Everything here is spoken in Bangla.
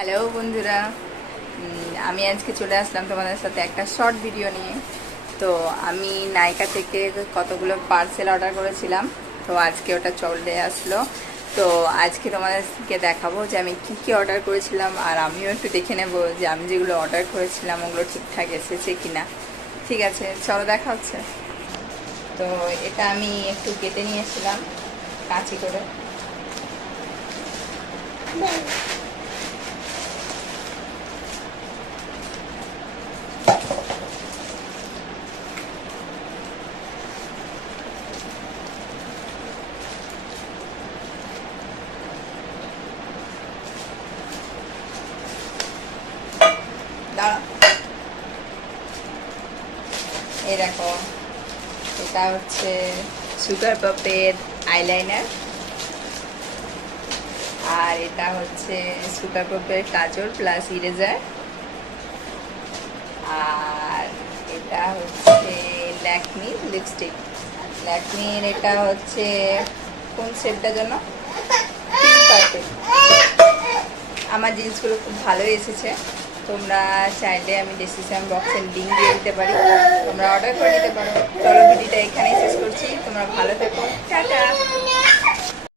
হ্যালো বন্ধুরা, আমি আজকে চলে আসলাম তোমাদের সাথে একটা শর্ট ভিডিও নিয়ে। তো আমি নাইকা থেকে কতগুলো পার্সেল অর্ডার করেছিলাম, তো আজকে ওটা চলে আসলো। তো আজকে তোমাদেরকে দেখাবো যে আমি কি কি অর্ডার করেছিলাম, আর আমিও একটু দেখে নেব যে আমি যেগুলো অর্ডার করেছিলাম ওগুলো ঠিকঠাক এসেছে কিনা। ঠিক আছে, চলো দেখা হচ্ছে। তো এটা আমি একটু কেটে নিয়েছিলাম কাঁচি করে। দাঁড়া, এই দেখো, এটা হচ্ছে সুগার পাপের আইলাইনার, আর এটা হচ্ছে সুগার পাপের কাজল প্লাস ইরেজার, আর এটা হচ্ছে ল্যাকমি লিপস্টিক। ল্যাকমির এটা হচ্ছে কোন শেডটার জন্য, পিঙ্ক পার্পেল। আমার জিনিসগুলো খুব ভালো এসেছে। তোমরা চাইলে আমি ডিসক্রিপশন বক্সে লিঙ্ক দিয়ে দিতে পারি, তোমরা অর্ডার করে নিতে পারো। চলো ভিডিওটা এখানেই শেষ করছি, তোমরা ভালো থেকো, টাটা।